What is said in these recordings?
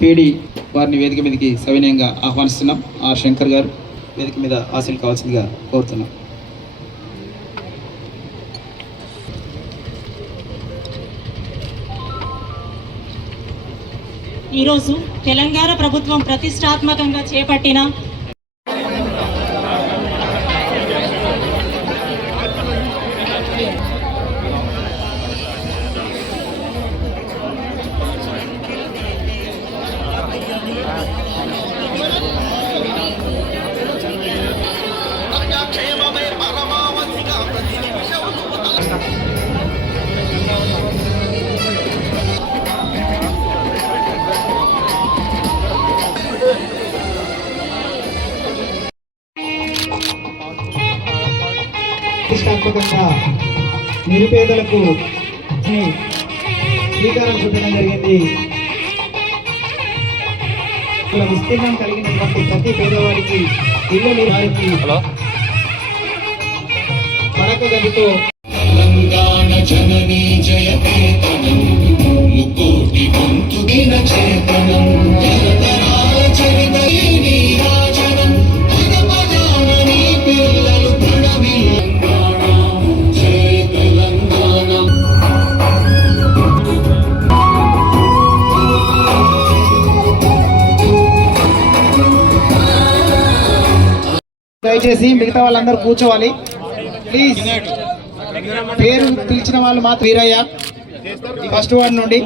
PD వారిని వేదిక మీదకి సవినయంగా ఆహ్వానిస్తున్నాం. ఆర్ శంకర్ గారు వేదిక మీద హాజరు కావాల్సిందిగా కోరుతున్నాం. ఈరోజు తెలంగాణ ప్రభుత్వం ప్రతిష్టాత్మకంగా చేపట్టిన ప్రతిష్టాత్మకంగా నిరుపేదలకు శ్రీకారం చుట్టడం జరిగింది. విస్తీర్ణం కలిగినటువంటి ప్రతి పేదవాడికి ఇల్లు వారికి పడక గదితో తెలంగాణ జననీ జయకేతనం ముకోటి గొంతుగిన చేతనం జనతరాల చరిత నీరాజనం పదపదాన నీ పిల్లలు ప్రణవి జయ తెలంగాణ. దయచేసి మిగతా వాళ్ళందరూ కూర్చోవాలి ప్లీజ్. పేరు పిలిచిన వాళ్ళు మాత్రం వీరయ్య ఫస్ట్ వార్డ్ నుండి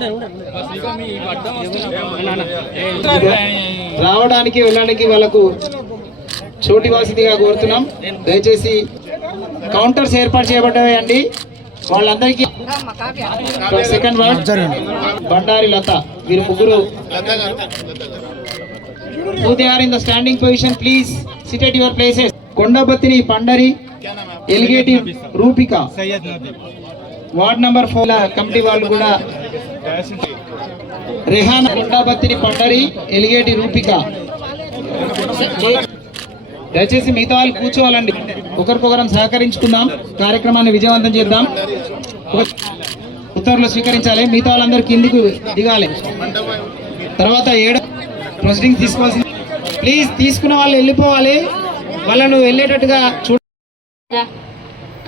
రావడానికి వెళ్ళడానికి వాళ్ళకు చోటు ఇవ్వాల్సిందిగా కోరుతున్నాం. దయచేసి కౌంటర్స్ ఏర్పాటు చేయబడ్డాయండి వాళ్ళందరికీ. సెకండ్ వార్డ్ బండారి లత, వీరు ముగ్గురు. They are in the standing position. Please sit at your places. Kondabattini Pandari, Eligeti Rupika, ward number 4 committee వాళ్ళు కూడా రెహానా. కొండబత్తిని పండరి, ఎలిగేటి రూపిక. దయచేసి మిగతా వాళ్ళు కూర్చోవాలండి. ఒకరికొకరం సహకరించుకుందాం, కార్యక్రమాన్ని విజయవంతం చేద్దాం. ఉత్తర్వులు స్వీకరించాలి. మిగతా వాళ్ళందరూ కిందికి దిగాలి. తర్వాత ప్రొసీడింగ్ తీసుకోవాల్సింది. ప్లీజ్ తీసుకున్న వాళ్ళు వెళ్ళిపోవాలి, వాళ్ళను వెళ్ళేటట్టుగా చూడ.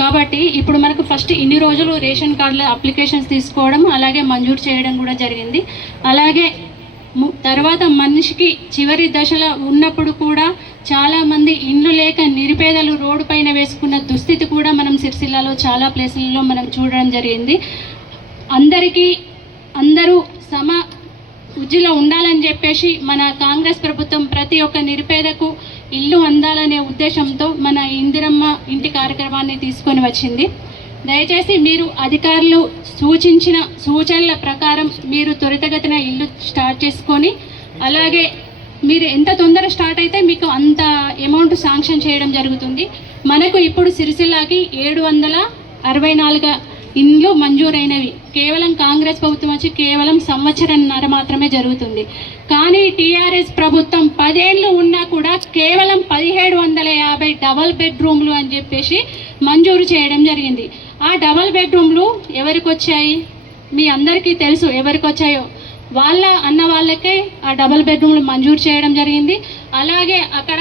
కాబట్టి ఇప్పుడు మనకు ఫస్ట్ ఇన్ని రోజులు రేషన్ కార్డుల అప్లికేషన్స్ తీసుకోవడం అలాగే మంజూరు చేయడం కూడా జరిగింది. అలాగే తర్వాత మనిషికి చివరి దశలో ఉన్నప్పుడు కూడా చాలామంది ఇండ్లు లేక నిరుపేదలు రోడ్డు పైన వేసుకున్న దుస్థితి కూడా మనం సిరిసిల్లాలో చాలా ప్లేసులలో మనం చూడడం జరిగింది. అందరూ ఉజ్జిలో ఉండాలని చెప్పేసి మన కాంగ్రెస్ ప్రభుత్వం ప్రతి ఒక్క నిరుపేదకు ఇల్లు అందాలనే ఉద్దేశంతో మన ఇందిరమ్మ ఇంటి కార్యక్రమాన్ని తీసుకొని వచ్చింది. దయచేసి మీరు అధికారులు సూచించిన సూచనల ప్రకారం మీరు త్వరితగతిన ఇల్లు స్టార్ట్ చేసుకొని, అలాగే మీరు ఎంత తొందర స్టార్ట్ అయితే మీకు అంత అమౌంట్ శాంక్షన్ చేయడం జరుగుతుంది. మనకు ఇప్పుడు సిరిసిల్లాకి 764 ఇండ్లు మంజూరైనవి. కేవలం కాంగ్రెస్ ప్రభుత్వం వచ్చి కేవలం సంవత్సరంన్నర మాత్రమే జరుగుతుంది. కానీ టీఆర్ఎస్ ప్రభుత్వం 10 ఏళ్ళు ఉన్నా కూడా కేవలం 1750 డబల్ బెడ్రూమ్లు అని చెప్పేసి మంజూరు చేయడం జరిగింది. ఆ డబల్ బెడ్రూమ్లు ఎవరికి వచ్చాయి మీ అందరికీ తెలుసు. ఎవరికి వచ్చాయో అన్న వాళ్ళకే ఆ డబల్ బెడ్రూమ్లు మంజూరు చేయడం జరిగింది. అలాగే అక్కడ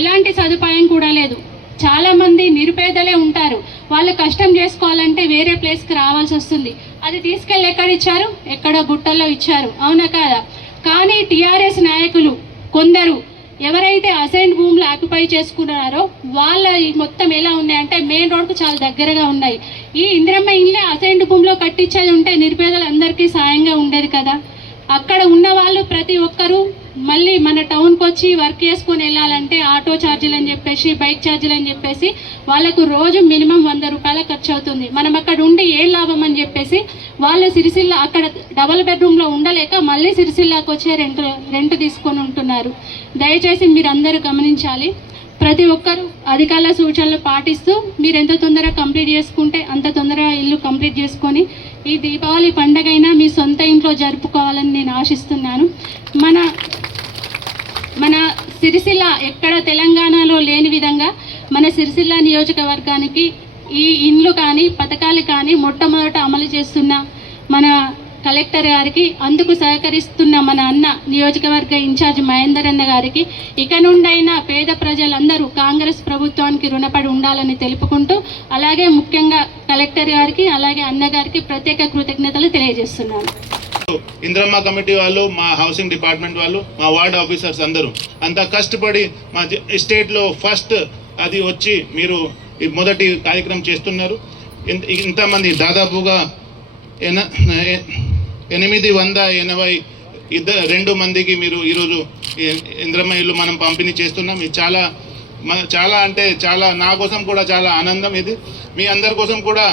ఎలాంటి సదుపాయం కూడా లేదు. చాలామంది నిరుపేదలే ఉంటారు. వాళ్ళు కష్టం చేసుకోవాలంటే వేరే ప్లేస్కి రావాల్సి వస్తుంది. అది తీసుకెళ్ళి ఎక్కడ ఇచ్చారు? ఎక్కడో గుట్టల్లో ఇచ్చారు, అవునా కాదా? కానీ టీఆర్ఎస్ నాయకులు కొందరు ఎవరైతే అసైన్ భూములు ఆక్యుపై చేసుకున్నారో వాళ్ళ మొత్తం ఎలా ఉన్నాయంటే మెయిన్ రోడ్కు చాలా దగ్గరగా ఉన్నాయి. ఈ ఇందిరమ్మ ఇళ్ళే అసైన్ భూమిలో కట్టించేది ఉంటే నిరుపేదలందరికీ సాయంగా ఉండేది కదా. అక్కడ ఉన్న వాళ్ళు ప్రతి ఒక్కరూ మళ్ళీ మన టౌన్కి వచ్చి వర్క్ చేసుకొని వెళ్ళాలంటే ఆటో ఛార్జీలు అని చెప్పేసి, బైక్ ఛార్జీలు అని చెప్పేసి వాళ్ళకు రోజు మినిమం 100 రూపాయల ఖర్చు అవుతుంది. మనం అక్కడ ఉండి ఏం లాభం అని చెప్పేసి వాళ్ళు సిరిసిల్ల అక్కడ డబల్ బెడ్రూమ్లో ఉండలేక మళ్ళీ సిరిసిల్లాకు వచ్చే రెంట్ తీసుకొని ఉంటున్నారు. దయచేసి మీరు అందరూ గమనించాలి. ప్రతి ఒక్కరూ అధికారుల సూచనలు పాటిస్తూ మీరు ఎంత తొందరగా కంప్లీట్ చేసుకుంటే అంత తొందరగా ఇల్లు కంప్లీట్ చేసుకొని ఈ దీపావళి పండగైనా మీ సొంత ఇంట్లో జరుపుకోవాలని నేను ఆశిస్తున్నాను. మన సిరిసిల్ల ఎక్కడ తెలంగాణలో లేని విధంగా మన సిరిసిల్ల నియోజకవర్గానికి ఈ ఇండ్లు కానీ పథకాలు కానీ మొట్టమొదట అమలు చేస్తున్న మన కలెక్టర్ గారికి, అందుకు సహకరిస్తున్న మన అన్న నియోజకవర్గ ఇన్ఛార్జ్ మహేందర్ అన్న గారికి ఇక నుండైనా పేద ప్రజలందరూ కాంగ్రెస్ ప్రభుత్వానికి రుణపడి ఉండాలని తెలుపుకుంటూ, అలాగే ముఖ్యంగా కలెక్టర్ గారికి అలాగే అన్న గారికి ప్రత్యేక కృతజ్ఞతలు తెలియజేస్తున్నాను. ఇంద్రమ్మ కమిటీ వాళ్ళు, మా హౌసింగ్ డిపార్ట్మెంట్ వాళ్ళు, మా వార్డ్ ఆఫీసర్స్ అందరూ అంతా కష్టపడి మా స్టేట్లో ఫస్ట్ అది వచ్చి మీరు ఈ మొదటి కార్యక్రమం చేస్తున్నారు. ఇంతమంది దాదాపుగా 882 మందికి మీరు ఈరోజు ఇంద్రమ్మ ఇల్లు మనం పంపిణీ చేస్తున్నాం. ఇది చాలా అంటే చాలా, నా కోసం కూడా చాలా ఆనందం. ఇది మీ అందరి కోసం కూడా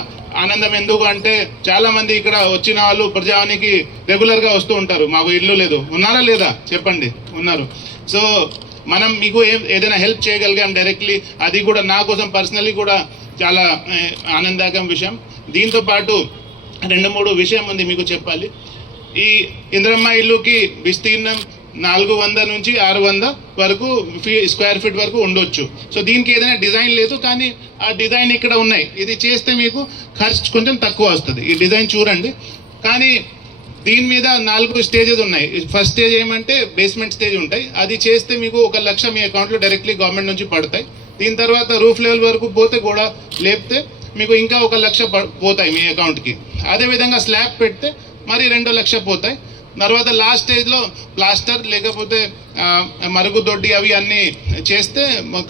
ఆనందం. ఎందుకు అంటే చాలా మంది ఇక్కడ వచ్చిన వాళ్ళు ప్రజానికి రెగ్యులర్గా వస్తూ ఉంటారు, మాకు ఇల్లు లేదు. ఉన్నారా లేదా చెప్పండి, ఉన్నారు. సో మనం మీకు ఏదైనా హెల్ప్ చేయగలిగాం డైరెక్ట్లీ, అది కూడా నా కోసం పర్సనలీ కూడా చాలా ఆనందకరం విషయం. దీంతో పాటు 2-3 విషయం ఉంది మీకు చెప్పాలి. ఈ ఇంద్రమ్మ ఇల్లుకి విస్తీర్ణం 400 నుంచి 600 వరకు స్క్వేర్ ఫీట్ వరకు ఉండొచ్చు. సో దీనికి ఏదైనా డిజైన్ లేదు, కానీ ఆ డిజైన్ ఇక్కడ ఉన్నాయి. ఇది చేస్తే మీకు ఖర్చు కొంచెం తక్కువ వస్తుంది. ఈ డిజైన్ చూడండి. కానీ దీని మీద 4 స్టేజెస్ ఉన్నాయి. ఫస్ట్ స్టేజ్ ఏమంటే బేస్మెంట్ స్టేజ్ ఉంటాయి. అది చేస్తే మీకు 1 లక్ష మీ అకౌంట్లో డైరెక్ట్లీ గవర్నమెంట్ నుంచి పడతాయి. దీని తర్వాత రూఫ్ లెవెల్ వరకు పోతే కూడా లేపితే మీకు ఇంకా 1 లక్ష పోతాయి మీ అకౌంట్కి. అదేవిధంగా స్లాబ్ పెడితే మరి 2 లక్ష పోతాయి. తర్వాత లాస్ట్ స్టేజ్లో ప్లాస్టర్ లేకపోతే మరుగుదొడ్డి అవి అన్నీ చేస్తే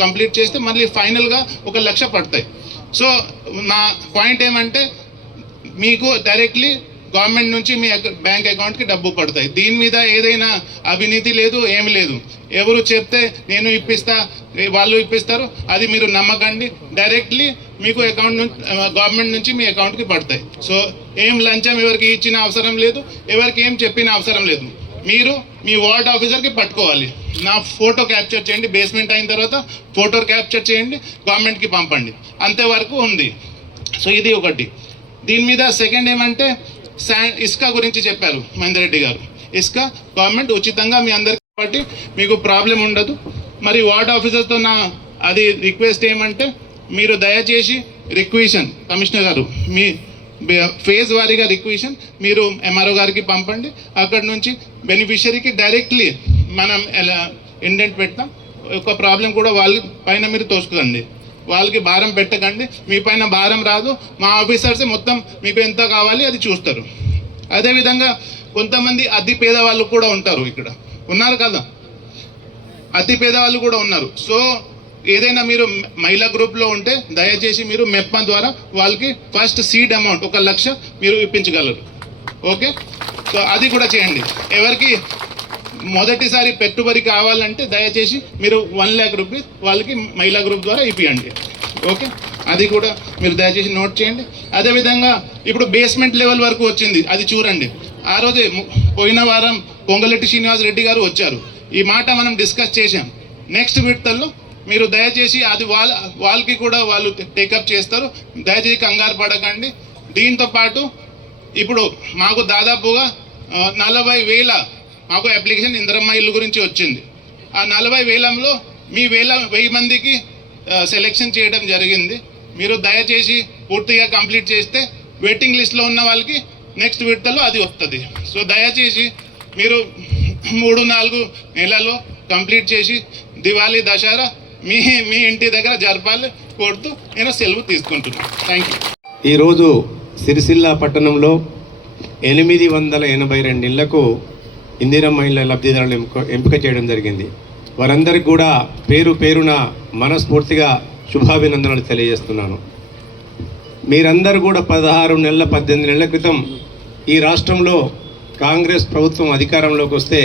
కంప్లీట్ చేస్తే మళ్ళీ ఫైనల్గా 1 లక్ష పడతాయి. సో నా పాయింట్ ఏమంటే మీకు డైరెక్ట్లీ గవర్నమెంట్ నుంచి మీ బ్యాంక్ అకౌంట్కి డబ్బు పడతాయి. దీని మీద ఏదైనా అవినీతి లేదు, ఏమి లేదు. ఎవరు చెప్తే నేను ఇప్పిస్తా, వాళ్ళు ఇప్పిస్తారు, అది మీరు నమ్మకండి. డైరెక్ట్లీ మీకు అకౌంట్ నుంచి గవర్నమెంట్ నుంచి మీ అకౌంట్కి పడతాయి. సో ఏం లంచం ఎవరికి ఇచ్చిన అవసరం లేదు, ఎవరికి ఏం చెప్పిన అవసరం లేదు. మీరు మీ వార్డ్ ఆఫీసర్కి పట్టుకోవాలి. నా ఫోటో క్యాప్చర్ చేయండి, బేస్మెంట్ అయిన తర్వాత ఫోటో క్యాప్చర్ చేయండి, గవర్నమెంట్కి పంపండి. అంతేవరకు ఉంది. సో ఇది ఒకటి. దీని మీద సెకండ్ ఏమంటే ఇసుక గురించి చెప్పారు మహేందర్ రెడ్డి గారు. ఇసుక గవర్నమెంట్ ఉచితంగా మీ అందరికీ, కాబట్టి మీకు ప్రాబ్లం ఉండదు. మరి వార్డ్ ఆఫీసర్తో నా అది రిక్వెస్ట్ ఏమంటే మీరు దయచేసి రిక్వెషన్ కమిషనర్ గారు మీ ఫేజ్ వారీగా రిక్వెషన్ మీరు ఎంఆర్ఓ గారికి పంపండి. అక్కడ నుంచి బెనిఫిషరీకి డైరెక్ట్లీ మనం ఇండెంట్ పెడతాం. ఒక ప్రాబ్లం కూడా వాళ్ళ పైన మీరు తోసుకోండి, వాళ్ళకి భారం పెట్టకండి. మీ పైన భారం రాదు. మా ఆఫీసర్సే మొత్తం మీకు ఎంత కావాలి అది చూస్తారు. అదేవిధంగా కొంతమంది అతి పేదవాళ్ళు కూడా ఉంటారు, ఇక్కడ ఉన్నారు కదా, అతి పేదవాళ్ళు కూడా ఉన్నారు. సో ఏదైనా మీరు మహిళా గ్రూప్లో ఉంటే దయచేసి మీరు మెప్మా ద్వారా వాళ్ళకి ఫస్ట్ సీడ్ అమౌంట్ 1 లక్ష మీరు ఇప్పించగలరు. ఓకే, సో అది కూడా చేయండి. ఎవరికి మొదటిసారి పెట్టుబడి కావాలంటే దయచేసి మీరు 1 లక్ష రూపీస్ వాళ్ళకి మహిళా గ్రూప్ ద్వారా ఇప్పియండి. ఓకే, అది కూడా మీరు దయచేసి నోట్ చేయండి. అదేవిధంగా ఇప్పుడు బేస్మెంట్ లెవెల్ వరకు వచ్చింది, అది చూడండి. ఆ రోజే పోయిన వారం పొంగలెట్టి శ్రీనివాస్ రెడ్డి గారు వచ్చారు. ఈ మాట మనం డిస్కస్ చేశాం. నెక్స్ట్ విడతల్లో మీరు దయచేసి అది వాళ్ళకి కూడా వాళ్ళు టేకప్ చేస్తారు. దయచేసి కంగారు పడకండి. దీంతో పాటు ఇప్పుడు మాకు దాదాపుగా 40,000 మాకు అప్లికేషన్ ఇంద్రమ్మ ఇల్లు గురించి వచ్చింది. ఆ 40,000లో మీ 1000 మందికి సెలెక్షన్ చేయడం జరిగింది. మీరు దయచేసి పూర్తిగా కంప్లీట్ చేస్తే వెయిటింగ్ లిస్ట్లో ఉన్న వాళ్ళకి నెక్స్ట్ విడతలో అది వస్తుంది. సో దయచేసి మీరు 3-4 నెలల్లో కంప్లీట్ చేసి దివాళీ దసరా మీ ఇంటి దగ్గర జరపాలి కోరుతూ నేను సెలవు తీసుకుంటున్నాను. Thank you. ఈరోజు సిరిసిల్ల పట్టణంలో 882 ఇళ్లకు ఇందిరమ్మ ఇళ్ల లబ్ధిదారులను ఎంపిక చేయడం జరిగింది. వారందరికీ కూడా పేరు పేరున మనస్ఫూర్తిగా శుభాభినందనలు తెలియజేస్తున్నాను. మీరందరూ కూడా 16 నెలల 18 నెలల క్రితం ఈ రాష్ట్రంలో కాంగ్రెస్ ప్రభుత్వం అధికారంలోకి వస్తే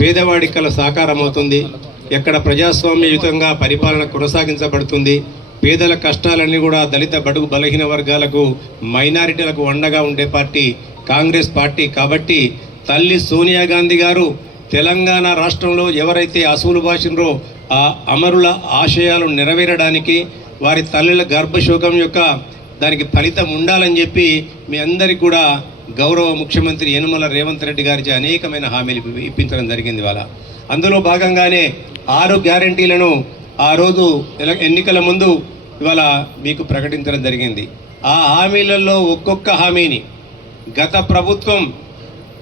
పేదవాడి కల సాకారం అవుతుంది, ఎక్కడ ప్రజాస్వామ్యయుతంగా పరిపాలన కొనసాగించబడుతుంది, పేదల కష్టాలన్నీ కూడా దళిత బడుగు బలహీన వర్గాలకు మైనారిటీలకు అండగా ఉండే పార్టీ కాంగ్రెస్ పార్టీ. కాబట్టి తల్లి సోనియా గాంధీ గారు తెలంగాణ రాష్ట్రంలో ఎవరైతే అసూలు బాసినరో ఆ అమరుల ఆశయాలు నెరవేరడానికి వారి తల్లుల గర్భశోకం యొక్క దానికి ఫలితం ఉండాలని చెప్పి మీ అందరికీ కూడా గౌరవ ముఖ్యమంత్రి యనమల రేవంత్ రెడ్డి గారికి అనేకమైన హామీలు ఇప్పించడం జరిగింది. ఇవాళ అందులో భాగంగానే 6 గ్యారంటీలను ఆ రోజు ఎన్నికల ముందు ఇవాళ మీకు ప్రకటించడం జరిగింది. ఆ హామీలలో ఒక్కొక్క హామీని గత ప్రభుత్వం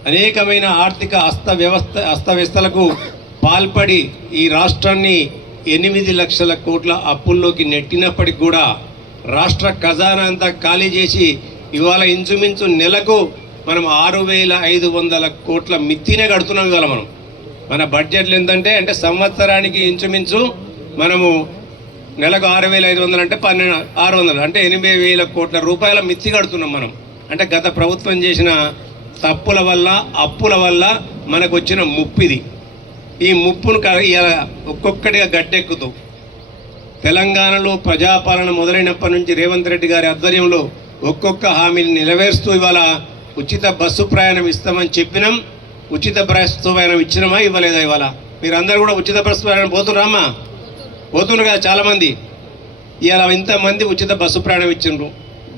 అనేకమైన ఆర్థిక అస్తవ్యస్తలకు పాల్పడి ఈ రాష్ట్రాన్ని 8 లక్షల కోట్ల అప్పుల్లోకి నెట్టినప్పటికి కూడా రాష్ట్ర ఖజానా అంతా ఖాళీ చేసి ఇవాళ ఇంచుమించు నెలకు మనం 6,500 కోట్ల మిత్తినే కడుతున్నాం. ఇవాళ మన బడ్జెట్లు ఎంతంటే అంటే సంవత్సరానికి ఇంచుమించు మనము నెలకు 6,500 అంటే 1,600 అంటే 8,000 కోట్ల రూపాయల మిత్తి కడుతున్నాం మనం. అంటే గత ప్రభుత్వం చేసిన తప్పుల వల్ల అప్పుల వల్ల మనకు వచ్చిన ముప్పిది. ఈ ముప్పును ఒక్కొక్కటిగా గట్టెక్కుతూ తెలంగాణలో ప్రజాపాలన మొదలైనప్పటి నుంచి రేవంత్ రెడ్డి గారి ఆధ్వర్యంలో ఒక్కొక్క హామీని నెరవేరుస్తూ ఇవాళ ఉచిత బస్సు ప్రయాణం ఇస్తామని చెప్పినాం. ఉచిత బస్సు ప్రయాణం ఇచ్చినామా ఇవ్వలేదా? ఇవాళ మీరందరూ కూడా ఉచిత బస్సు ప్రయాణం పోతుర్రామ్మా? పోతున్నారు కదా చాలామంది. ఇలా ఇంతమంది ఉచిత బస్సు ప్రయాణం ఇచ్చిండ్రు.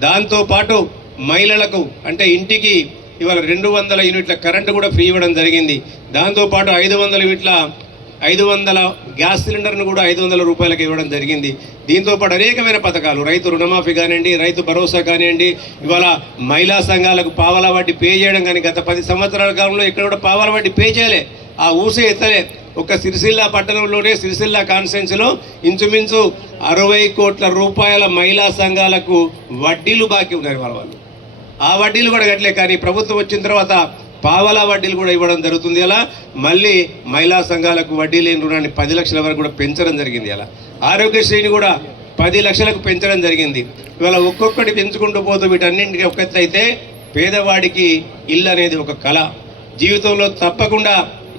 దాంతోపాటు మహిళలకు అంటే ఇంటికి ఇవాళ 200 యూనిట్ల కరెంటు కూడా ఫ్రీ ఇవ్వడం జరిగింది. దాంతోపాటు 500 యూనిట్ల 500 గ్యాస్ సిలిండర్ను కూడా 500 రూపాయలకు ఇవ్వడం జరిగింది. దీంతోపాటు అనేకమైన పథకాలు, రైతు రుణమాఫీ కానివ్వండి, రైతు భరోసా కానివ్వండి, ఇవాళ మహిళా సంఘాలకు పావలా వడ్డీ పే చేయడం కానీ గత 10 సంవత్సరాల కాలంలో ఎక్కడ కూడా పావలా వడ్డీ పే చేయలే, ఆ ఊసే ఎత్తలే. ఒక సిరిసిల్ల పట్టణంలోనే సిరిసిల్ల కాన్స్టిట్యున్సీలో ఇంచుమించు 60 కోట్ల రూపాయల మహిళా సంఘాలకు వడ్డీలు బాకీ ఉన్నారు వాళ్ళు. ఆ వడ్డీలు కూడా కట్టలే. కానీ ప్రభుత్వం వచ్చిన తర్వాత పావలా వడ్డీలు కూడా ఇవ్వడం జరుగుతుంది. అలా మళ్ళీ మహిళా సంఘాలకు వడ్డీ లేని రుణాన్ని 10 లక్షల వరకు కూడా పెంచడం జరిగింది. అలా ఆరోగ్యశ్రీని కూడా 10 లక్షలకు పెంచడం జరిగింది. ఇవాళ ఒక్కొక్కటి పెంచుకుంటూ పోతూ వీటన్నింటికి ఒక్కైతే పేదవాడికి ఇల్లు అనేది ఒక కళ. జీవితంలో తప్పకుండా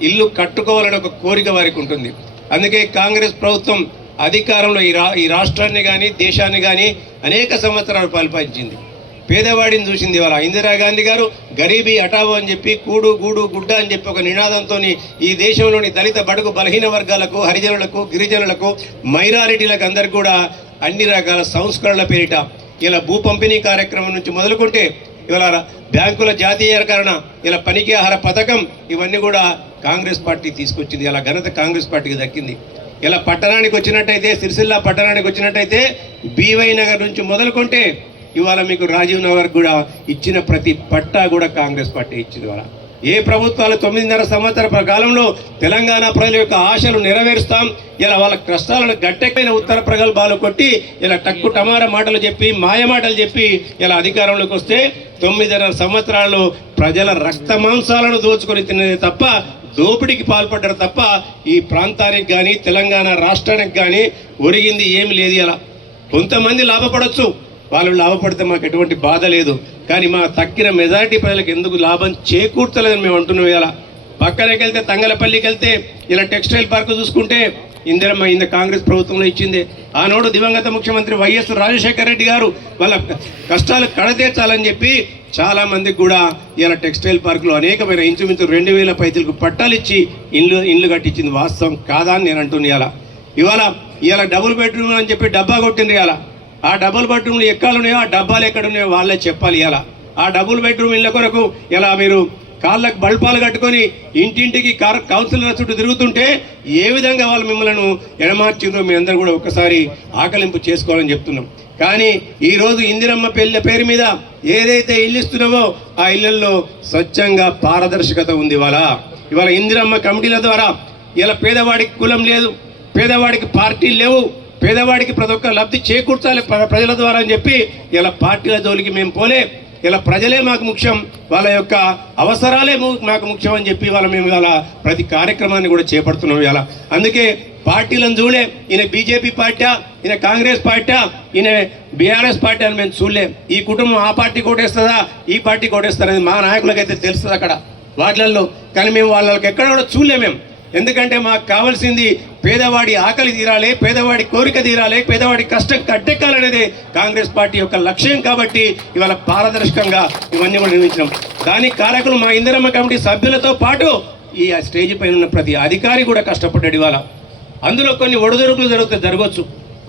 ఇల్లు కట్టుకోవాలని ఒక కోరిక వారికి ఉంటుంది. అందుకే కాంగ్రెస్ ప్రభుత్వం అధికారంలో ఈ రాష్ట్రాన్ని కానీ దేశాన్ని కానీ అనేక సంవత్సరాలు పరిపాలించింది. పేదవాడిని చూసింది. ఇవాళ ఇందిరాగాంధీ గారు గరీబీ హటావో అని చెప్పి కూడు గూడు గుడ్డ అని చెప్పి ఒక నినాదంతో ఈ దేశంలోని దళిత బడుగు బలహీన వర్గాలకు, హరిజనులకు, గిరిజనులకు, మైనారిటీలకు అందరికీ కూడా అన్ని రకాల సంస్కరణల పేరిట ఇలా భూ పంపిణీ కార్యక్రమం నుంచి మొదలుకుంటే ఇవాళ బ్యాంకుల జాతీయకరణ, ఇలా పనికి ఆహార పథకం, ఇవన్నీ కూడా కాంగ్రెస్ పార్టీ తీసుకొచ్చింది. ఇలా ఘనత కాంగ్రెస్ పార్టీకి దక్కింది. ఇలా పట్టణానికి వచ్చినట్టయితే, సిరిసిల్ల పట్టణానికి వచ్చినట్టయితే బీవై నగర్ నుంచి మొదలుకుంటే ఇవాళ మీకు రాజీవ్ నగర్ కూడా ఇచ్చిన ప్రతి పట్టా కూడా కాంగ్రెస్ పార్టీ ఇచ్చింది. ఇవాళ ఏ ప్రభుత్వాలు 9.5 సంవత్సరాల కాలంలో తెలంగాణ ప్రజల యొక్క ఆశలు నెరవేరుస్తాం, ఇలా వాళ్ళ కష్టాలను గట్టెక్కిన ఉత్తర ప్రగల్భాలు కొట్టి ఇలా టక్కు టమార మాటలు చెప్పి మాయ మాటలు చెప్పి ఇలా అధికారంలోకి వస్తే 9.5 సంవత్సరాల్లో ప్రజల రక్త మాంసాలను దోచుకొని తిన్నదే తప్ప దోపిడీకి పాల్పడ్డారు తప్ప ఈ ప్రాంతానికి కానీ తెలంగాణ రాష్ట్రానికి కానీ ఒరిగింది ఏమి లేదు. ఇలా కొంతమంది లాభపడవచ్చు, వాళ్ళు లాభపడితే మాకు ఎటువంటి బాధ లేదు. కానీ మా తక్కిన మెజారిటీ ప్రజలకు ఎందుకు లాభం చేకూర్చలేదని మేము అంటున్నాం. ఇలా పక్కనకి వెళ్తే తంగలపల్లికి వెళ్తే ఇలా టెక్స్టైల్ పార్క్ చూసుకుంటే ఇందిరమ్మ కాంగ్రెస్ ప్రభుత్వంలో ఇచ్చింది. ఆనాడు దివంగత ముఖ్యమంత్రి వైఎస్ రాజశేఖర రెడ్డి గారు వాళ్ళ కష్టాలు కడతీర్చాలని చెప్పి చాలా మందికి కూడా ఇలా టెక్స్టైల్ పార్కులో అనేకమైన ఇంచుమించు 2,000 పైసలకు పట్టాలు ఇచ్చి ఇండ్లు కట్టించింది. వాస్తవం కాదా అని నేను అంటున్నా. ఇవాళ డబుల్ బెడ్రూమ్ అని చెప్పి డబ్బా కొట్టింది. ఇలా ఆ డబుల్ బెడ్రూమ్లు ఎక్కడున్నాయో ఆ డబ్బాలు ఎక్కడున్నాయో వాళ్ళే చెప్పాలి. ఇలా ఆ డబుల్ బెడ్రూమ్ ఇళ్ళ కొరకు ఇలా మీరు కాళ్ళకు బల్పాలు కట్టుకొని ఇంటింటికి కౌన్సిలర్ చుట్టూ తిరుగుతుంటే ఏ విధంగా వాళ్ళు మిమ్మల్ని ఎడమార్చిందో మీ అందరూ కూడా ఒకసారి ఆకలింపు చేసుకోవాలని చెప్తున్నాం. కానీ ఈరోజు ఇందిరమ్మ పేరు మీద ఏదైతే ఇల్లు ఇస్తున్నామో ఆ ఇళ్లలో స్వచ్ఛంగా పారదర్శకత ఉంది. ఇవాళ ఇందిరమ్మ కమిటీల ద్వారా ఇలా పేదవాడికి కులం లేదు, పేదవాడికి పార్టీలు లేవు, పేదవాడికి ప్రతి ఒక్క లబ్ధి చేకూర్చాలి ప్రజల ద్వారా అని చెప్పి ఇలా పార్టీల జోలికి మేము పోలే. ఇలా ప్రజలే మాకు ముఖ్యం, వాళ్ళ యొక్క అవసరాలే మాకు ముఖ్యం అని చెప్పి మేము ఇలా ప్రతి కార్యక్రమాన్ని కూడా చేపడుతున్నాం. ఇలా అందుకే పార్టీలను చూడలే. ఈయన బీజేపీ పార్టీ, ఈయన కాంగ్రెస్ పార్టీ, ఈయన బీఆర్ఎస్ పార్టీ అని మేము చూడలే. ఈ కుటుంబం ఆ పార్టీ కోటేస్తుందా, ఈ పార్టీ కోటేస్తారా అనేది మా నాయకులకైతే తెలుస్తుంది అక్కడ వాటిల్లో. కానీ మేము వాళ్ళకి ఎక్కడ కూడా చూడలే మేము. ఎందుకంటే మాకు కావాల్సింది పేదవాడి ఆకలి తీరాలి, పేదవాడి కోరిక తీరాలి, పేదవాడి కష్టం కట్టెక్కాలనేది కాంగ్రెస్ పార్టీ యొక్క లక్ష్యం. కాబట్టి ఇవాళ పారదర్శకంగా ఇవన్నీ కూడా నిర్మించినాం. దానికి కారకులు మా ఇందిరమ్మ కమిటీ సభ్యులతో పాటు ఈ స్టేజ్ పైన ఉన్న ప్రతి అధికారి కూడా కష్టపడ్డాడు. ఇవాళ అందులో కొన్ని ఒడిదుడుకులు జరగవచ్చు.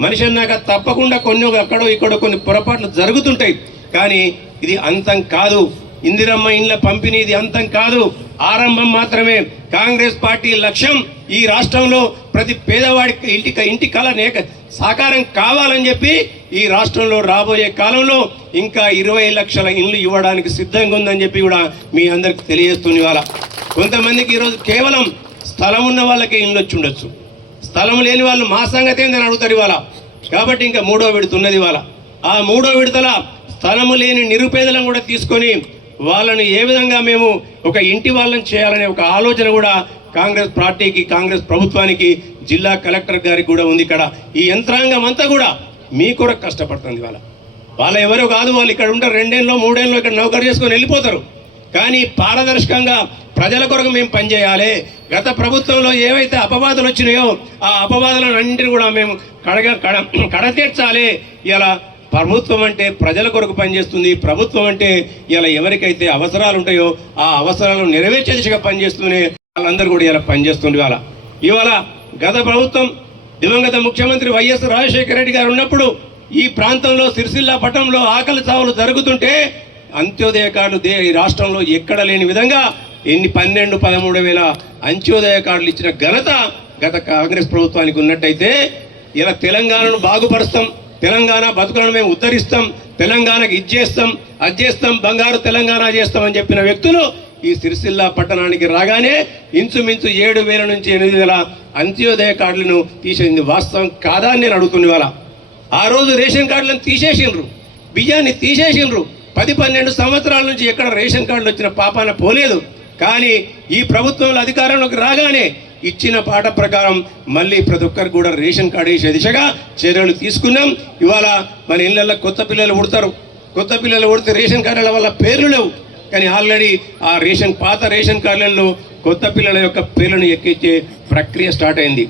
మనిషి అన్నాక తప్పకుండా కొన్ని అక్కడో ఇక్కడో కొన్ని పొరపాట్లు జరుగుతుంటాయి. కానీ ఇది అంతం కాదు. ఇందిరమ్మ ఇండ్ల పంపిణీది అంతం కాదు, ఆరంభం మాత్రమే. కాంగ్రెస్ పార్టీ లక్ష్యం ఈ రాష్ట్రంలో ప్రతి పేదవాడికి ఇంటి కళ సాకారం కావాలని చెప్పి ఈ రాష్ట్రంలో రాబోయే కాలంలో ఇంకా 20 లక్షల ఇండ్లు ఇవ్వడానికి సిద్ధంగా ఉందని చెప్పి కూడా మీ అందరికి తెలియజేస్తుంది. ఇవాళ కొంతమందికి ఈరోజు కేవలం స్థలం ఉన్న వాళ్ళకే ఇండ్లు వచ్చి ఉండొచ్చు, స్థలం లేని వాళ్ళు మా సంగతి ఏందని అడుగుతారు ఇవాళ. కాబట్టి ఇంకా 3వ విడత ఉన్నది ఇవాళ. ఆ 3వ విడతల స్థలము లేని నిరుపేదలను కూడా తీసుకొని వాళ్ళని ఏ విధంగా మేము ఒక ఇంటి వాళ్ళని చేయాలనే ఒక ఆలోచన కూడా కాంగ్రెస్ పార్టీకి, కాంగ్రెస్ ప్రభుత్వానికి, జిల్లా కలెక్టర్ గారికి కూడా ఉంది. ఇక్కడ ఈ యంత్రాంగం అంతా కూడా మీ కొరకు కష్టపడుతుంది. వాళ్ళ ఎవరో కాదు, వాళ్ళు ఇక్కడ ఉంటారు 2 ఏళ్ళలో 3 ఏళ్ళలో ఇక్కడ నౌకరు చేసుకొని వెళ్ళిపోతారు. కానీ పారదర్శకంగా ప్రజల కొరకు మేము పనిచేయాలి. గత ప్రభుత్వంలో ఏవైతే అపవాదులు వచ్చినాయో ఆ అపవాదులను అన్నింటినీ కూడా మేము కడతీర్చాలి. ఇలా ప్రభుత్వం అంటే ప్రజల కొరకు పనిచేస్తుంది. ప్రభుత్వం అంటే ఇలా ఎవరికైతే అవసరాలు ఉంటాయో ఆ అవసరాలను నెరవేర్చే దిశగా పనిచేస్తూనే వాళ్ళందరూ కూడా ఇలా పనిచేస్తుంది. ఇవాళ గత ప్రభుత్వం దివంగత ముఖ్యమంత్రి వైఎస్ రాజశేఖర రెడ్డి గారు ఉన్నప్పుడు ఈ ప్రాంతంలో సిరిసిల్ల పట్టణంలో ఆకలి చావులు జరుగుతుంటే అంత్యోదయ కార్డులు ఈ రాష్ట్రంలో ఎక్కడ లేని విధంగా 12-13 వేల అంత్యోదయ కార్డులు ఇచ్చిన ఘనత గత కాంగ్రెస్ ప్రభుత్వానికి ఉన్నట్టయితే ఇలా తెలంగాణను బాగుపరుస్తాం, తెలంగాణ బతుకులను మేము ఉద్ధరిస్తాం, తెలంగాణకి ఇచ్చేస్తాం, అజ్జేస్తాం, బంగారు తెలంగాణ చేస్తామని చెప్పిన వ్యక్తులు ఈ సిరిసిల్ల పట్టణానికి రాగానే ఇంచుమించు 7,000 నుంచి 8,000 అంత్యోదయ కార్డులను తీసేసింది. వాస్తవం కాదా అని నేను అడుగుతున్న వాళ్ళ. ఆ రోజు రేషన్ కార్డులను తీసేసిండ్రు, బియ్యాన్ని తీసేసిండ్రు. 10-12 సంవత్సరాల నుంచి ఎక్కడ రేషన్ కార్డులు వచ్చిన పాపాన పోలేదు. కానీ ఈ ప్రభుత్వంలో అధికారంలోకి రాగానే ఇచ్చిన పాట ప్రకారం మళ్ళీ ప్రతి ఒక్కరు కూడా రేషన్ కార్డు వేసే దిశగా చర్యలు తీసుకున్నాం. ఇవాళ మన ఇళ్లలో కొత్త పిల్లలు పుడతారు, కొత్త పిల్లలు పుడితే రేషన్ కార్డుల వల్ల పేర్లు లేవు. కానీ ఆల్రెడీ ఆ పాత రేషన్ కార్డులలో కొత్త పిల్లల యొక్క పేర్లను ఎక్కించే ప్రక్రియ స్టార్ట్ అయింది.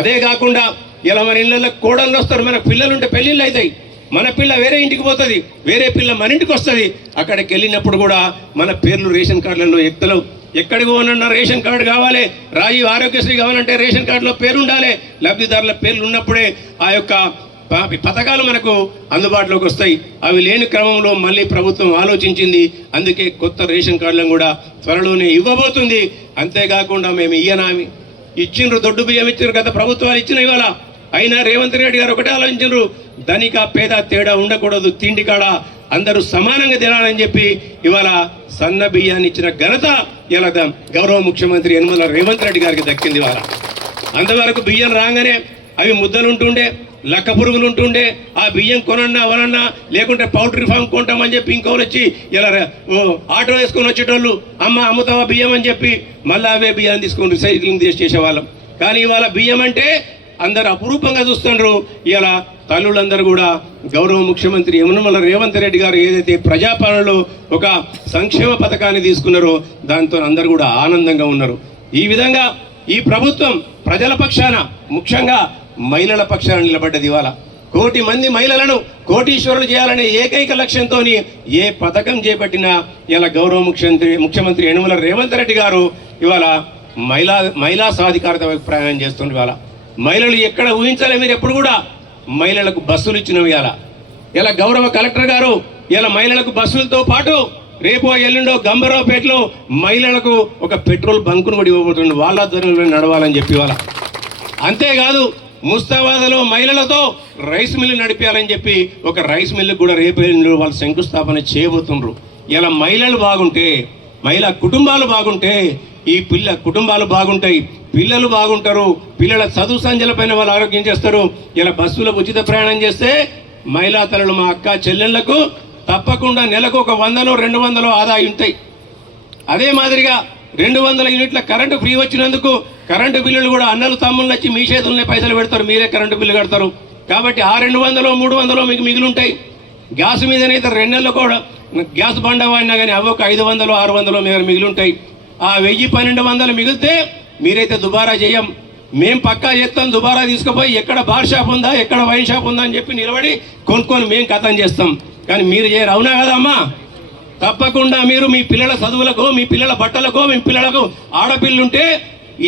అదే కాకుండా ఇలా మన ఇళ్లలో కోడళ్ళు వస్తారు, మన పిల్లలు ఉంటే పెళ్ళిళ్ళు అవుతాయి, మన పిల్ల వేరే ఇంటికి పోతుంది, వేరే పిల్ల మన ఇంటికి వస్తుంది. అక్కడికి వెళ్ళినప్పుడు కూడా మన పేర్లు రేషన్ కార్డులలో ఎక్కలేవు. ఎక్కడికి పోనన్నా రేషన్ కార్డు కావాలి, రాజీవ్ ఆరోగ్యశ్రీ కావాలంటే రేషన్ కార్డులో పేరు ఉండాలి. లబ్ధిదారుల పేర్లు ఉన్నప్పుడే ఆ యొక్క పథకాలు మనకు అందుబాటులోకి వస్తాయి. అవి లేని క్రమంలో మళ్ళీ ప్రభుత్వం ఆలోచించింది. అందుకే కొత్త రేషన్ కార్డులను కూడా త్వరలోనే ఇవ్వబోతుంది. అంతేకాకుండా మేము ఇయ్యనామి ఇచ్చిండ్రు, దొడ్డు బియ్యం ఇచ్చిండ్రు, గత ప్రభుత్వాలు ఇచ్చిన ఇవాళ. అయినా రేవంత్ రెడ్డి గారు ఒకటే ఆలోచించారు, ధనిక పేద తేడా ఉండకూడదు, తిండి కాడ అందరూ సమానంగా తినాలని చెప్పి ఇవాళ సన్న బియ్యాన్ని ఇచ్చిన ఘనత ఇలా గౌరవ ముఖ్యమంత్రి యనమల రేవంత్ రెడ్డి గారికి దక్కింది. ఇవాళ అంతవరకు బియ్యం రాగానే అవి ముద్దలు ఉంటుండే, లక్క పురుగులు ఉంటుండే. ఆ బియ్యం కొనన్నా అవనన్నా లేకుంటే పౌల్ట్రీ ఫామ్ కొంటామని చెప్పి ఇంకోళ్ళు వచ్చి ఇలా ఆటో వేసుకొని వచ్చేటోళ్ళు, అమ్మ అమ్ముతావా బియ్యం అని చెప్పి మళ్ళీ అవే బియ్యాన్ని తీసుకొని రీసైక్లింగ్ చేసేవాళ్ళం. కానీ ఇవాళ బియ్యం అంటే అందరు అపురూపంగా చూస్తుండ్రు. ఇలా తల్లులందరూ కూడా గౌరవ ముఖ్యమంత్రి యనమల రేవంత్ రెడ్డి గారు ఏదైతే ప్రజాపాలనలో ఒక సంక్షేమ పథకాన్ని తీసుకున్నారో దాంతో అందరూ కూడా ఆనందంగా ఉన్నారు. ఈ విధంగా ఈ ప్రభుత్వం ప్రజల పక్షాన, ముఖ్యంగా మహిళల పక్షాన నిలబడ్డది. ఇవాళ 1 కోటి మంది మహిళలను కోటీశ్వరులు చేయాలనే ఏకైక లక్ష్యంతో ఏ పథకం చేపట్టినా ఇలా గౌరవ ముఖ్యమంత్రి యనమల రేవంత్ రెడ్డి గారు ఇవాళ మహిళా సాధికారత ప్రయాణం చేస్తుండ్రు. ఇవాళ మహిళలు ఎక్కడ ఊహించాలి మీరు ఎప్పుడు కూడా మహిళలకు బస్సులు ఇచ్చినవి. ఇలా గౌరవ కలెక్టర్ గారు ఇలా మహిళలకు బస్సులతో పాటు రేపు ఎల్లుండో గంభరావుపేటలో మహిళలకు ఒక పెట్రోల్ బంకును కూడా ఇవ్వబోతుంది, వాళ్ళ ధరలో నడవాలని చెప్పి. వాళ్ళ అంతేకాదు ముస్తాబాద్లో మహిళలతో రైస్ మిల్లు నడిపేయాలని చెప్పి ఒక రైస్ మిల్లు కూడా రేపు ఎల్లుండో వాళ్ళు శంకుస్థాపన చేయబోతుండ్రు. ఇలా మహిళలు బాగుంటే, మహిళా కుటుంబాలు బాగుంటే ఈ కుటుంబాలు బాగుంటాయి, పిల్లలు బాగుంటారు, పిల్లల చదువు సంధ్యల పైన వాళ్ళు ఆరోగ్యం చేస్తారు. ఇలా బస్సులో ఉచిత ప్రయాణం చేస్తే మహిళా తల్లులు మా అక్క చెల్లెళ్లకు తప్పకుండా నెలకు ఒక 100-200 ఆదాయం ఉంటాయి. అదే మాదిరిగా 200 యూనిట్ల కరెంటు ఫ్రీ వచ్చినందుకు కరెంటు బిల్లులు కూడా అన్నలు తమ్ముళ్ళు వచ్చి మీ చేతుల్లోనే పైసలు పెడతారు, మీరే కరెంటు బిల్లు కడతారు. కాబట్టి ఆ 200-300 మీకు మిగిలింటాయి. గ్యాస్ మీదనైతే 2 నెలలు కూడా గ్యాస్ బండ వాడినా కానీ అవి ఒక 500-600 మీద మిగిలింటాయి. ఆ 1000-1200 మిగిలితే మీరైతే దుబారా చేయం, మేము పక్కా చేస్తాం. దుబారా తీసుకుపోయి ఎక్కడ బార్ షాప్ ఉందా, ఎక్కడ వైన్ షాప్ ఉందా అని చెప్పి నిలబడి కొనుక్కొని మేము కథం చేస్తాం. కానీ మీరు చేయరు, అవునా కదమ్మా? తప్పకుండా మీరు మీ పిల్లల చదువులకు, మీ పిల్లల బట్టలకు, మీ పిల్లలకు ఆడపిల్లుంటే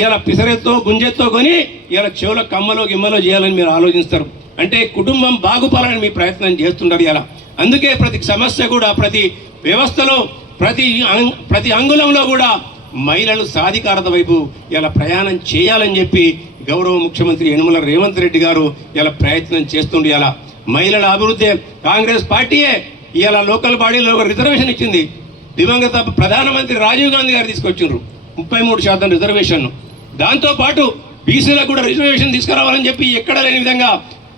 ఇలా పిసరెత్తో గుంజెత్తో కొని ఇలా చెవుల కమ్మలో గిమ్మలో చేయాలని మీరు ఆలోచిస్తారు. అంటే కుటుంబం బాగుపడాలని మీ ప్రయత్నం చేస్తుంటారు. ఇలా అందుకే ప్రతి సమస్య కూడా, ప్రతి వ్యవస్థలో, ప్రతి అంగుళంలో కూడా మహిళలు సాధికారత వైపు ఇలా ప్రయాణం చేయాలని చెప్పి గౌరవ ముఖ్యమంత్రి యనమల రేవంత్ రెడ్డి గారు ఇలా ప్రయత్నం చేస్తుండే. ఇలా మహిళల అభివృద్ధి కాంగ్రెస్ పార్టీయే ఇలా లోకల్ బాడీలో రిజర్వేషన్ ఇచ్చింది. దివంగత ప్రధానమంత్రి రాజీవ్ గాంధీ గారు తీసుకొచ్చిండ్రు 33% రిజర్వేషన్. దాంతోపాటు బీసీలకు కూడా రిజర్వేషన్ తీసుకురావాలని చెప్పి ఎక్కడ లేని విధంగా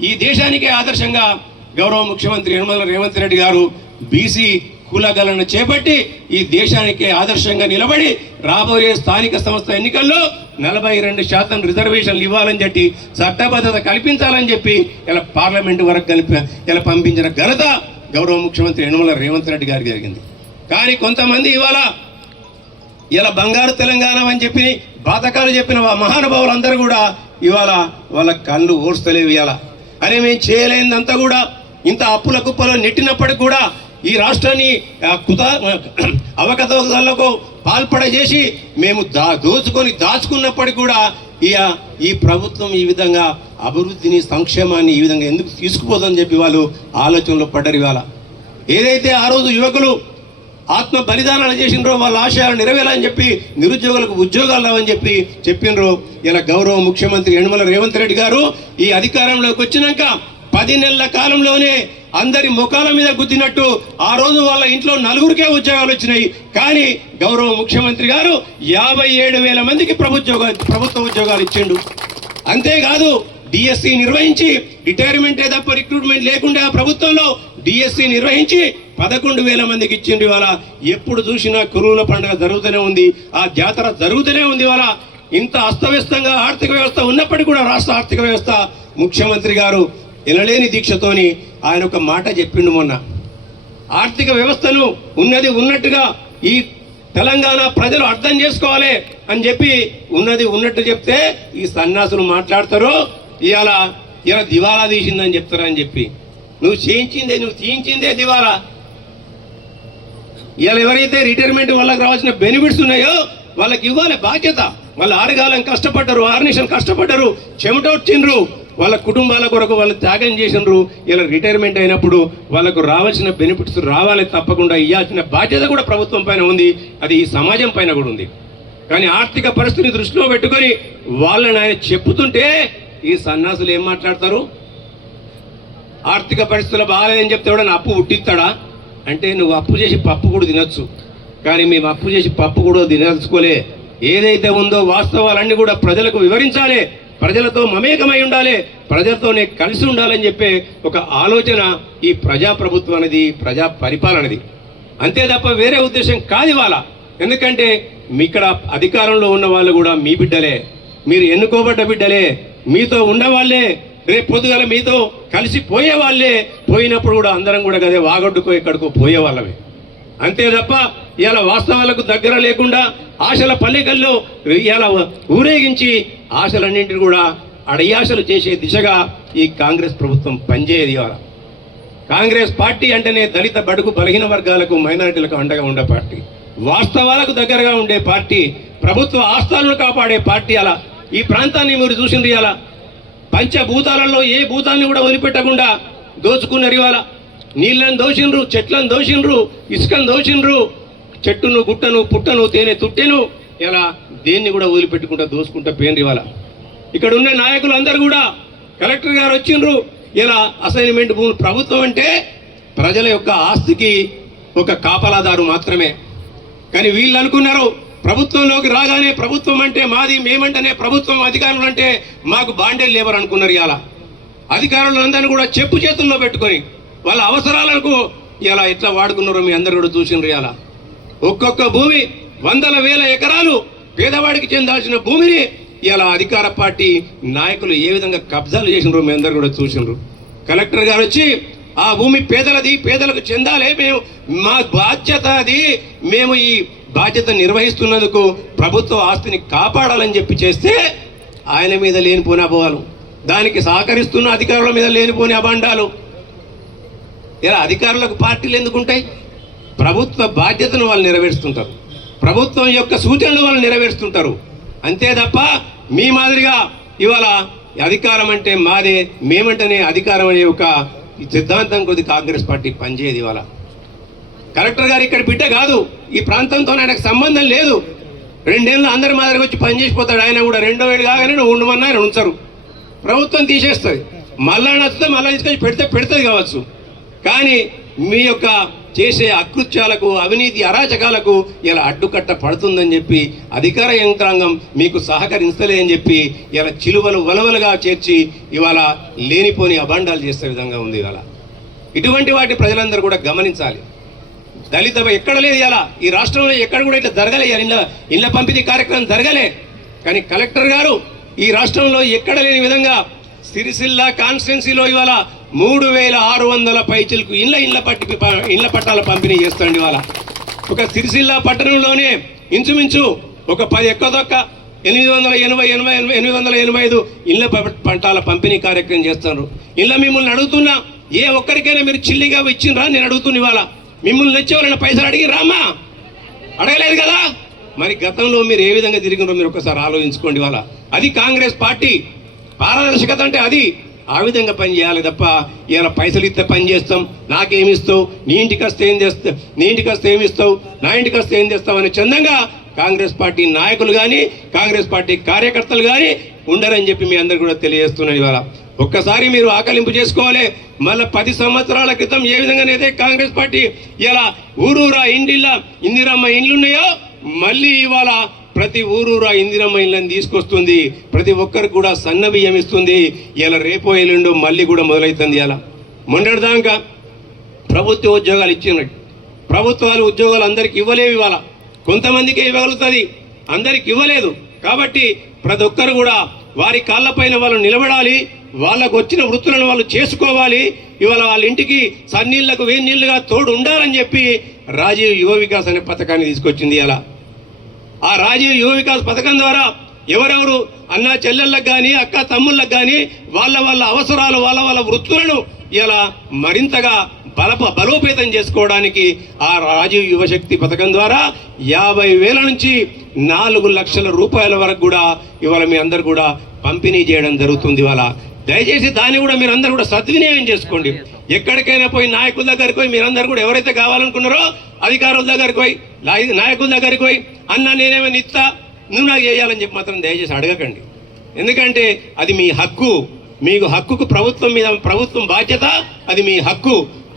ఈ దేశానికే ఆదర్శంగా గౌరవ ముఖ్యమంత్రి యనమల రేవంత్ రెడ్డి గారు బీసీ కులగలను చేపట్టి ఈ దేశానికే ఆదర్శంగా నిలబడి రాబోయే స్థానిక సంస్థ ఎన్నికల్లో 42% రిజర్వేషన్లు ఇవ్వాలని చెప్పి చట్టబద్ధత కల్పించాలని చెప్పి ఇలా పార్లమెంటు వరకు ఇలా పంపించిన ఘనత గౌరవ ముఖ్యమంత్రి యనమల రేవంత్ రెడ్డి గారికి జరిగింది. కానీ కొంతమంది ఇలా బంగారు తెలంగాణ అని చెప్పి బాధకాలు చెప్పిన మహానుభావులందరూ కూడా ఇవాళ వాళ్ళ కళ్ళు ఓర్స్తలేవు. ఇవాళ అరే మేము చేయలేదంతా కూడా ఇంత అప్పుల కుప్పలో నెట్టినప్పటికి కూడా ఈ రాష్ట్రాన్ని అవకతవకలకు పాల్పడజేసి మేము దాచుకున్నప్పటికీ కూడా ఈ ప్రభుత్వం ఈ విధంగా అభివృద్ధిని సంక్షేమాన్ని ఈ విధంగా ఎందుకు తీసుకుపోతుందని చెప్పి వాళ్ళు ఆలోచనలో పడ్డారు. ఇవాళ ఏదైతే ఆ రోజు యువకులు ఆత్మ బలిదానాలు చేసినరో వాళ్ళ ఆశయాలు నెరవేరాలని చెప్పి నిరుద్యోగులకు ఉద్యోగాలు రావని చెప్పి చెప్పినరో ఇలా గౌరవ ముఖ్యమంత్రి యనమల రేవంత్ రెడ్డి గారు ఈ అధికారంలోకి వచ్చినాక 10 నెలల కాలంలోనే అందరి ముఖాల మీద గుద్దినట్టు ఆ రోజు వాళ్ళ ఇంట్లో 4గురికే ఉద్యోగాలు వచ్చినాయి. కానీ గౌరవ ముఖ్యమంత్రి గారు 57,000 మందికి ప్రభుత్వ ఉద్యోగాలు ఇచ్చిండు. అంతేకాదు డిఎస్సి నిర్వహించి రిటైర్మెంటే తప్ప రిక్రూట్మెంట్ లేకుండా ఆ ప్రభుత్వంలో డిఎస్సి నిర్వహించి 11,000 మందికి ఇచ్చిండు. ఇవాళ ఎప్పుడు చూసినా కురువుల పండుగ జరుగుతూనే ఉంది, ఆ జాతర జరుగుతూనే ఉంది. ఇవాళ ఇంత అస్తవ్యస్తంగా ఆర్థిక వ్యవస్థ ఉన్నప్పటికీ కూడా రాష్ట్ర ఆర్థిక వ్యవస్థ ముఖ్యమంత్రి గారు ఎనలేని దీక్షతోని ఆయన ఒక మాట చెప్పిండు మొన్న. ఆర్థిక వ్యవస్థను ఉన్నది ఉన్నట్టుగా ఈ తెలంగాణ ప్రజలు అర్థం చేసుకోవాలి అని చెప్పి ఉన్నది ఉన్నట్టు చెప్తే ఈ సన్యాసులు మాట్లాడతారు ఇలా దివాలా తీసిందని చెప్తారని చెప్పి. నువ్వు తీయించిందే దివాలా. ఇవాళ ఎవరైతే రిటైర్మెంట్ వాళ్ళకి రావాల్సిన బెనిఫిట్స్ ఉన్నాయో వాళ్ళకి ఇవ్వాలి బాధ్యత. వాళ్ళు 6 కాలం కష్టపడ్డారు, 6 నిమిషాలు కష్టపడ్డారు, చెమటొచ్చిండ్రు, వాళ్ళ కుటుంబాల కొరకు వాళ్ళు త్యాగం చేసినారు. ఇలా రిటైర్మెంట్ అయినప్పుడు వాళ్ళకు రావాల్సిన బెనిఫిట్స్ రావాలి, తప్పకుండా ఇవ్వాల్సిన బాధ్యత కూడా ప్రభుత్వం పైన ఉంది, అది ఈ సమాజం పైన కూడా ఉంది. కానీ ఆర్థిక పరిస్థితిని దృష్టిలో పెట్టుకొని వాళ్ళని ఆయన చెప్పుతుంటే ఈ సన్యాసులు ఏం మాట్లాడతారు? ఆర్థిక పరిస్థితులు బాగాలేదని చెప్తే కూడా అప్పు పుట్టిస్తాడా అంటే, నువ్వు అప్పు చేసి పప్పు కూడా తినొచ్చు, కానీ మేము అప్పు చేసి పప్పు కూడా తినదలుచుకోలే. ఏదైతే ఉందో వాస్తవాలన్నీ కూడా ప్రజలకు వివరించాలి, ప్రజలతో మమేకమై ఉండాలి, ప్రజలతోనే కలిసి ఉండాలని చెప్పే ఒక ఆలోచన ఈ ప్రజాప్రభుత్వం అనేది, ప్రజా పరిపాలనది. అంతే తప్ప వేరే ఉద్దేశం కాదు ఇవాళ. ఎందుకంటే ఇక్కడ అధికారంలో ఉన్న వాళ్ళు కూడా మీ బిడ్డలే, మీరు ఎన్నుకోబడ్డ బిడ్డలే, మీతో ఉండవాళ్లే, రేపు పొద్దుగల మీతో కలిసి పోయేవాళ్లే. పోయినప్పుడు కూడా అందరం కూడా కదే వాగొడ్డుకో ఎక్కడికో పోయేవాళ్ళమే. అంతే తప్ప ఇలా వాస్తవాలకు దగ్గర లేకుండా ఆశల పల్లెకల్లో ఇలా ఊరేగించి ఆశలన్నింటినీ కూడా అడియాశలు చేసే దిశగా ఈ కాంగ్రెస్ ప్రభుత్వం పనిచేయదు. ఇవాళ కాంగ్రెస్ పార్టీ అంటేనే దళిత బడుగు బలహీన వర్గాలకు మైనారిటీలకు అండగా ఉండే పార్టీ, వాస్తవాలకు దగ్గరగా ఉండే పార్టీ, ప్రభుత్వ ఆస్థానాలను కాపాడే పార్టీ. అలా ఈ ప్రాంతాన్ని మీరు చూసింది. అలా పంచభూతాలలో ఏ భూతాన్ని కూడా వదిలిపెట్టకుండా దోచుకున్నారు. ఇవాళ నీళ్ళను దోషిండ్రు, చెట్లను దోషిండ్రు, ఇసుకను దోషిండ్రు, చెట్టును గుట్టను పుట్టను తేనె తుట్టెను ఇలా దేన్ని కూడా వదిలిపెట్టుకుంటా దోసుకుంటా పోయినరు. ఇవాళ ఇక్కడ ఉన్న నాయకులు అందరూ కూడా కలెక్టర్ గారు వచ్చిండ్రు. ఇలా అసైన్మెంట్ భూములు ప్రభుత్వం అంటే ప్రజల యొక్క ఆస్తికి ఒక కాపలాదారు మాత్రమే. కానీ వీళ్ళు అనుకున్నారు ప్రభుత్వంలోకి రాగానే ప్రభుత్వం అంటే మాది, మేమంటేనే ప్రభుత్వం, అధికారులు అంటే మాకు బాండేలు లేబర్ అనుకున్నారు. ఇలా అధికారులందరినీ కూడా చెప్పు చేతుల్లో పెట్టుకొని వాళ్ళ అవసరాలకు ఇలా ఎట్లా వాడుకున్నారో మీ అందరు కూడా చూసినారు. ఇలా ఒక్కొక్క భూమి 100,000 ఎకరాలు పేదవాడికి చెందాల్సిన భూమిని ఇలా అధికార పార్టీ నాయకులు ఏ విధంగా కబ్జాలు చేసినారో మీ అందరు కూడా చూసినారు. కలెక్టర్ గారు వచ్చి ఆ భూమి పేదలది, పేదలకు చెందాలి, మేము మా బాధ్యత అది, మేము ఈ బాధ్యత నిర్వహిస్తున్నందుకు ప్రభుత్వ ఆస్తిని కాపాడాలని చెప్పి చేస్తే ఆయన మీద లేనిపోని అభావాలు, దానికి సహకరిస్తున్న అధికారుల మీద లేనిపోని అభండాలు. ఇలా అధికారులకు పార్టీలు ఎందుకుంటాయి? ప్రభుత్వ బాధ్యతను వాళ్ళు నెరవేరుస్తుంటారు, ప్రభుత్వం యొక్క సూచనలు వాళ్ళు నెరవేరుస్తుంటారు. అంతే తప్ప మీ మాదిరిగా ఇవాళ అధికారం అంటే మాదే, మేమంటేనే అధికారం అనే ఒక సిద్ధాంతం కొద్ది కాంగ్రెస్ పార్టీ పనిచేయదు. ఇవాళ కలెక్టర్ గారు ఇక్కడ బిడ్డ కాదు, ఈ ప్రాంతంతో ఆయనకు సంబంధం లేదు. 2 ఏళ్ళు అందరి మా దగ్గరకు వచ్చి పని చేసిపోతాడు. ఆయన కూడా 2వ ఏళ్ళు కాగానే నువ్వు ఉండమన్నా ఆయన ఉంచరు, ప్రభుత్వం తీసేస్తుంది. మళ్ళా నచ్చితే మళ్ళీ తీసుకొచ్చి పెడుతుంది కావచ్చు. కానీ మీ యొక్క చేసే అకృత్యాలకు, అవినీతి అరాచకాలకు ఇలా అడ్డుకట్ట పడుతుందని చెప్పి అధికార యంత్రాంగం మీకు సహకరించలే అని చెప్పి ఇలా చిలువలు వలవలుగా చేర్చి ఇవాళ లేనిపోని అభాండాలు చేసే విధంగా ఉంది. ఇవాళ ఇటువంటి వాటి ప్రజలందరూ కూడా గమనించాలి. దళిత ఎక్కడ లేదు ఇలా, ఈ రాష్ట్రంలో ఎక్కడ కూడా ఇట్లా జరగలే, ఇళ్ళ పంపిణీ కార్యక్రమం జరగలే. కానీ కలెక్టర్ గారు ఈ రాష్ట్రంలో ఎక్కడ లేని విధంగా సిరిసిల్ల కాన్స్టిట్యున్సీలో ఇవాళ 3600 పైచిలకు ఇళ్ల పట్టాల పంపిణీ చేస్తాండి. ఇవాళ ఒక సిరిసిల్ల పట్టణంలోనే ఇంచుమించు ఒక 10 ఎక్కదొక్క 885 ఇళ్ల పట్టాల పంపిణీ కార్యక్రమం చేస్తున్నారు. ఇలా మిమ్మల్ని అడుగుతున్నా, ఏ ఒక్కరికైనా మీరు చిల్లిగా ఇచ్చిండ్రా నేను అడుగుతున్నా. ఇవాళ మిమ్మల్ని వచ్చేవాళ్ళని పైసలు అడిగి రామా? అడగలేదు కదా. మరి గతంలో మీరు ఏ విధంగా తిరిగినారో మీరు ఒకసారి ఆలోచించుకోండి. ఇవాళ అది కాంగ్రెస్ పార్టీ పారదర్శకత అంటే అది. ఆ విధంగా పని చేయాలి తప్ప ఇలా పైసలు ఇస్తే పని చేస్తాం, నాకేమిస్తావు, నీ ఇంటికి వస్తే ఏం చేస్తావు, నీ ఇంటికి వస్తే ఏమిస్తావు, నా ఇంటికి వస్తే ఏం చేస్తావు అనే చందంగా కాంగ్రెస్ పార్టీ నాయకులు కానీ కాంగ్రెస్ పార్టీ కార్యకర్తలు కానీ ఉండరని చెప్పి మీ అందరు కూడా తెలియజేస్తున్నాను. ఇవాళ ఒక్కసారి మీరు ఆకలింపు చేసుకోవాలి. మళ్ళీ 10 సంవత్సరాల క్రితం ఏ విధంగానైతే కాంగ్రెస్ పార్టీ ఇలా ఊరూరా ఇందిరమ్మ ఇండ్లున్నాయో మళ్ళీ ఇవాళ ప్రతి ఊరూరా ఇందిరమ్మ ఇళ్ళని తీసుకొస్తుంది. ప్రతి ఒక్కరికి కూడా సన్న బియ్యం ఇస్తుంది. ఇలా రేపో ఎల్లుండో మళ్ళీ కూడా మొదలవుతుంది. ఇలా మొన్నటిదాకా ప్రభుత్వ ఉద్యోగాలు ఇచ్చినట్టు ప్రభుత్వాలు ఉద్యోగాలు అందరికి ఇవ్వలేవు. ఇవాళ కొంతమందికే ఇవ్వగలుగుతుంది, అందరికి ఇవ్వలేదు. కాబట్టి ప్రతి ఒక్కరు కూడా వారి కాళ్ళపైన వాళ్ళు నిలబడాలి, వాళ్ళకు వచ్చిన వృత్తులను వాళ్ళు చేసుకోవాలి. ఇవాళ వాళ్ళ ఇంటికి సన్నీళ్లకు వేన్నీళ్లుగా తోడు ఉండాలని చెప్పి రాజీవ్ యువ వికాస్ అనే పథకాన్ని తీసుకొచ్చింది. అలా ఆ రాజీవ్ యువ వికాస్ పథకం ద్వారా ఎవరెవరు అన్న చెల్లెళ్ళకు కానీ అక్క తమ్ముళ్ళకు కానీ వాళ్ళ అవసరాలు వాళ్ళ వృత్తులను ఇలా మరింతగా బలోపేతం చేసుకోవడానికి ఆ రాజీవ్ యువశక్తి పథకం ద్వారా 50,000 నుంచి 4 లక్షల రూపాయల వరకు కూడా ఇవాళ మీ అందరు కూడా పంపిణీ చేయడం జరుగుతుంది. ఇవాళ దయచేసి దాన్ని కూడా మీరందరూ కూడా సద్వినియోగం చేసుకోండి. ఎక్కడికైనా పోయి నాయకుల దగ్గరికి పోయి మీరందరూ కూడా ఎవరైతే కావాలనుకున్నారో అధికారుల దగ్గరికి పోయి నాయకుల దగ్గరికి పోయి అన్న నేనేమైనా ఇస్తా నువ్వు నాకు చేయాలని చెప్పి మాత్రం దయచేసి అడగకండి. ఎందుకంటే అది మీ హక్కు. మీకు హక్కుకు ప్రభుత్వం బాధ్యత, అది మీ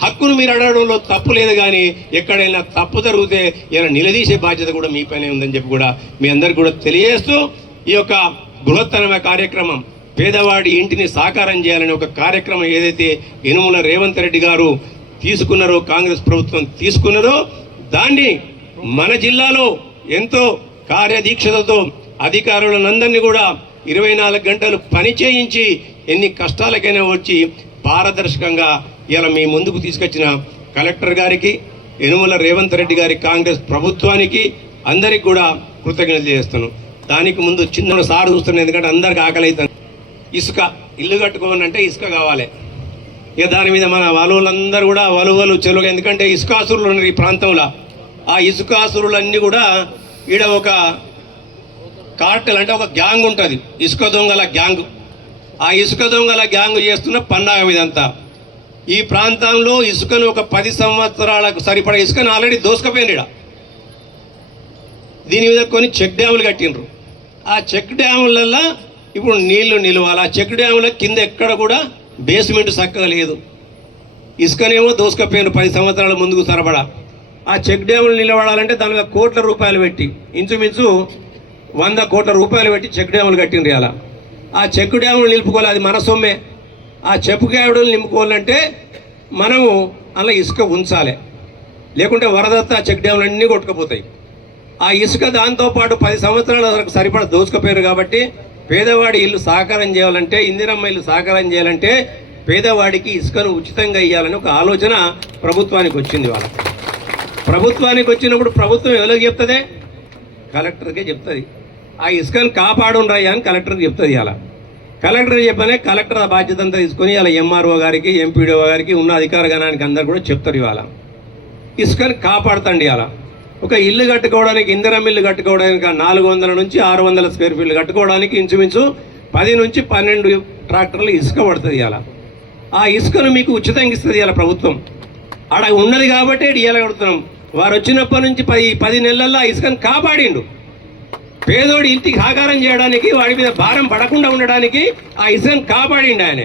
హక్కును మీరు అడగడంలో తప్పు లేదు. కానీ ఎక్కడైనా తప్పు జరిగితే ఇలా నిలదీసే బాధ్యత కూడా మీ పైనే ఉందని చెప్పి కూడా మీ అందరికి కూడా తెలియజేస్తూ ఈ యొక్క బృహత్తరమైన కార్యక్రమం పేదవాడి ఇంటిని సాకారం చేయాలనే ఒక కార్యక్రమం ఏదైతే యనుమల రేవంత్ రెడ్డి గారు తీసుకున్నారో, కాంగ్రెస్ ప్రభుత్వం తీసుకున్నారో, దాన్ని మన జిల్లాలో ఎంతో కార్యదీక్షతతో అధికారులందరినీ కూడా 24 గంటలు పని చేయించి ఎన్ని కష్టాలకైనా వచ్చి పారదర్శకంగా ఇలా మీ ముందుకు తీసుకొచ్చిన కలెక్టర్ గారికి, యనుమల రేవంత్ రెడ్డి గారి కాంగ్రెస్ ప్రభుత్వానికి అందరికి కూడా కృతజ్ఞతలు చేస్తున్నాను. దానికి ముందు చిన్న సార్ చూస్తున్నాను, ఎందుకంటే అందరికి ఆకలి అవుతుంది. ఇసుక ఇల్లు కట్టుకోవాలంటే ఇసుక కావాలి. ఇక దాని మీద మన వలువులందరూ కూడా వలువలు చెలువు, ఎందుకంటే ఇసుకాసురులు ఉన్నారు ఈ ప్రాంతంలో. ఆ ఇసుకాసురులన్నీ కూడా ఈడ ఒక కార్టెల్ అంటే ఒక గ్యాంగ్ ఉంటుంది, ఇసుక దొంగల గ్యాంగ్. ఆ ఇసుక దొంగల గ్యాంగ్ చేస్తున్న పన్నాగం ఇదంతా. ఈ ప్రాంతంలో ఇసుకను ఒక 10 సంవత్సరాలకు సరిపడా ఇసుకను ఆల్రెడీ దోసుకుపోయిన. దీని మీద కొన్ని చెక్ డ్యాములు కట్టినరు. ఆ చెక్ డ్యాములలో ఇప్పుడు నీళ్లు నిలవాలి. ఆ చెక్ డ్యాముల కింద ఎక్కడ కూడా బేస్మెంట్ చక్కగా లేదు. ఇసుకనేమో దోసుకపోయారు 10 సంవత్సరాల ముందుకు సరబడా. ఆ చెక్ డ్యాములు నిలబడాలంటే దాని మీద కోట్ల రూపాయలు పెట్టి, ఇంచుమించు 100 కోట్ల రూపాయలు పెట్టి చెక్ డ్యాములు కట్టిండ్రు. అలా ఆ చెక్ డ్యాములు నిలుపుకోవాలి, అది మన సొమ్మే. ఆ చెక్ డ్యాములు నింపుకోవాలంటే మనము అలా ఇసుక ఉంచాలి, లేకుంటే వరదత్త ఆ చెక్ డ్యాములు అన్నీ కొట్టుకుపోతాయి. ఆ ఇసుక దాంతోపాటు 10 సంవత్సరాల వరకు సరిపడా దోచుకుపోయారు. కాబట్టి పేదవాడి ఇల్లు సాకారం చేయాలంటే, ఇందిరమ్మ ఇల్లు సాకారం చేయాలంటే పేదవాడికి ఇసుకను ఉచితంగా ఇవ్వాలని ఒక ఆలోచన ప్రభుత్వానికి వచ్చింది. వాళ్ళ ప్రభుత్వానికి వచ్చినప్పుడు ప్రభుత్వం ఎవరికి చెప్తుంది? కలెక్టర్కే చెప్తుంది. ఆ ఇసుకను కాపాడుండ్రయ్యా అని కలెక్టర్కి చెప్తుంది. అలా కలెక్టర్ చెప్పనే కలెక్టర్ ఆ బాధ్యత అంతా తీసుకొని అలా ఎంఆర్ఓ గారికి, ఎంపీడీఓ గారికి, ఉన్న అధికార గణానికి అందరు కూడా చెప్తారు. ఇవాళ ఇసుకను కాపాడుతండి. అలా ఒక ఇల్లు కట్టుకోవడానికి, ఇందిరమ్మ ఇల్లు కట్టుకోవడానికి 400 నుంచి 600 స్క్వేర్ ఫీట్లు కట్టుకోవడానికి ఇంచుమించు 10 నుంచి 12 ట్రాక్టర్లు ఇసుక పడుతుంది. అలా ఆ ఇసుకను మీకు ఉచితంగా ఇస్తుంది ఇలా ప్రభుత్వం. ఆడ ఉన్నది కాబట్టి ఇవాళ కడుతున్నాం. వారు వచ్చినప్పటి నుంచి 10 నెలల్లో ఆ ఇసుకను కాపాడిండు. పేదోడి ఇంటికి సాకారం చేయడానికి, వాడి మీద భారం పడకుండా ఉండడానికి ఆ ఇసుకను కాపాడిండు ఆయన.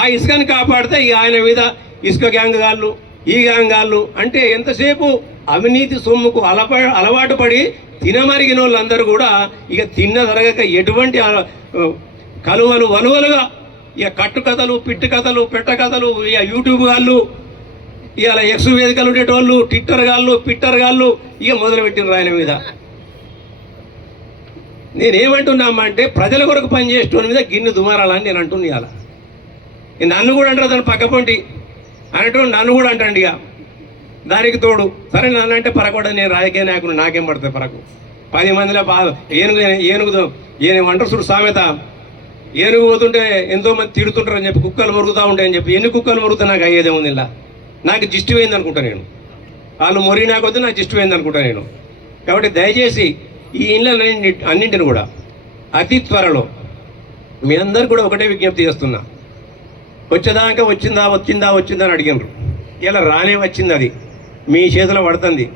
ఆ ఇసుకను కాపాడితే ఇక ఆయన మీద ఇసుక గ్యాంగ్ గాళ్ళు, ఈ గ్యాంగ్ గాళ్ళు అంటే ఎంతసేపు అవినీతి సొమ్ముకు అలవాటు పడి తినమరిగిన వాళ్ళందరూ కూడా ఇక తిన్న తరగక ఎటువంటి కలువలు వలువలుగా ఇక కట్టు కథలు, పిట్టు కథలు, పెట్ట కథలు, ఇక యూట్యూబ్ గాళ్ళు, ఇవాళ ఎక్స్ వేదికలు ఉండేటోళ్ళు, ట్విట్టర్ గాళ్ళు, పిట్టర్ గాళ్ళు ఇక మొదలుపెట్టినారు ఆయన మీద. నేనేమంటున్నామంటే ప్రజల కొరకు పనిచేసేటోని మీద గిన్నె దుమారాలని నేను అంటున్నా. ఇవాళ నన్ను కూడా అంటారు దాని పక్కపొంటి అనేటోడు, నన్ను కూడా అంటాండి. ఇక దానికి తోడు సరే నన్ను అంటే పరకూడదు, నేను రాజకీయ నాయకుడు, నాకేం పడుతుంది పరకు. 10 మందిలో ఏనుగు చూడు సామెత, ఏనుగు పోతుంటే ఎంతో మంది తిడుతుంటారు అని చెప్పి కుక్కలు మురుగుతూ ఉంటాయని చెప్పి. ఎన్ని కుక్కలు మురుగుతా నాకు అయ్యేదే ఉంది. ఇలా నాకు దిష్టి పోయింది అనుకుంటా నేను. వాళ్ళు మొరిగి నాకొద్దు, నాకు దిష్టి పోయింది అనుకుంటా నేను. కాబట్టి దయచేసి ఈ ఇళ్ళని అన్నింటిని కూడా అతి త్వరలో మీ అందరు కూడా ఒకటే విజ్ఞప్తి చేస్తున్నా. వచ్చేదాకా వచ్చిందా అని అడిగినారు. ఇలా రానే వచ్చింది, అది మీ చేతిలో పడుతుంది.